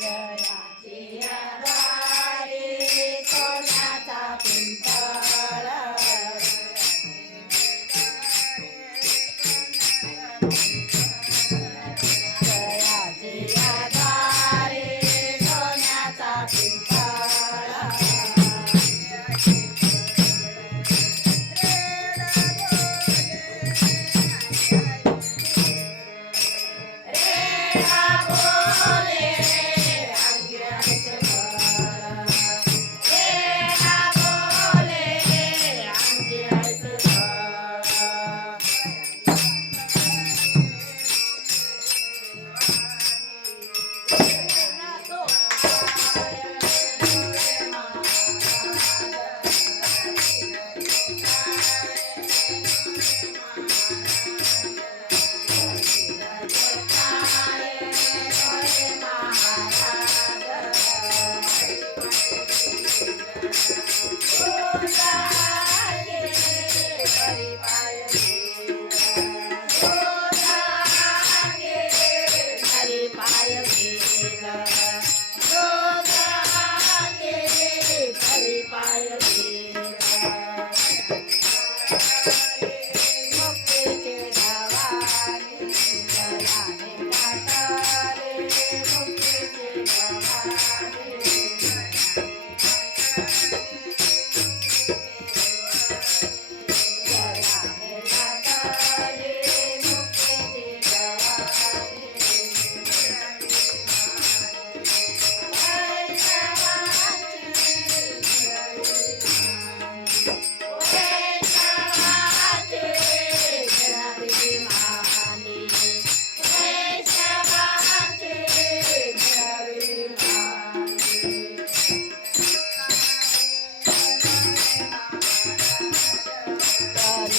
जयाची Arari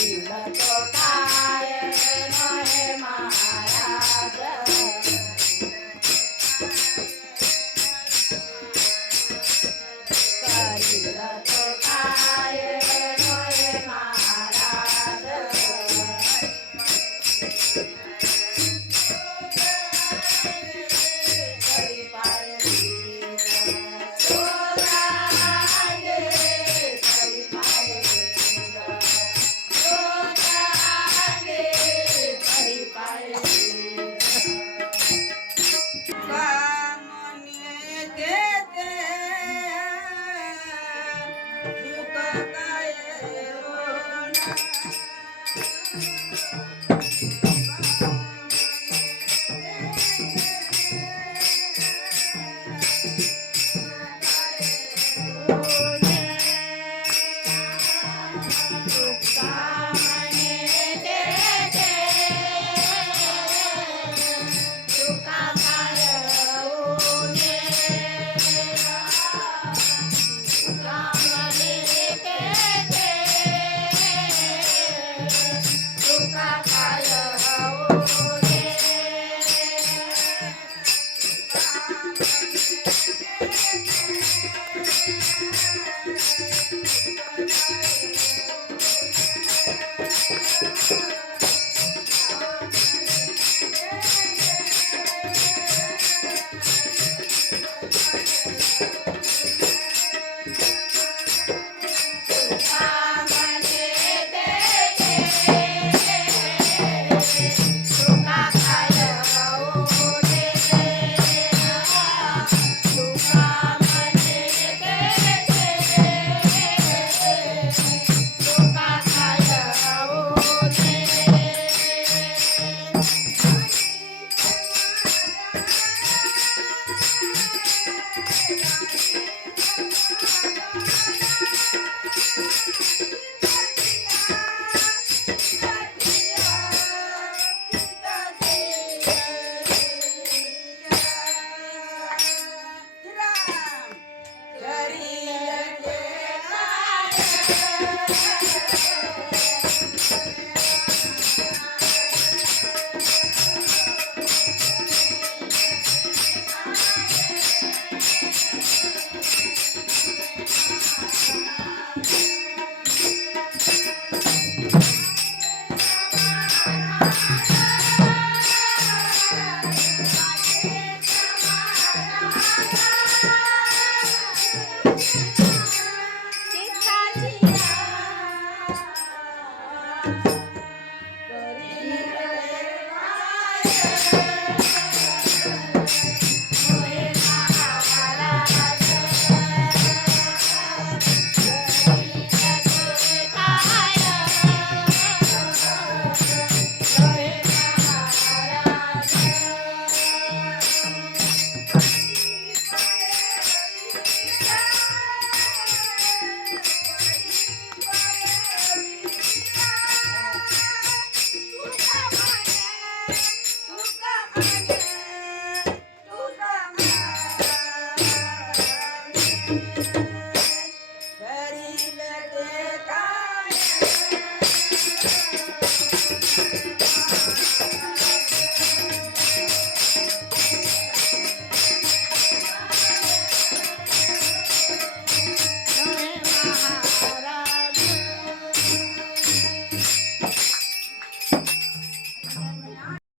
Thank you.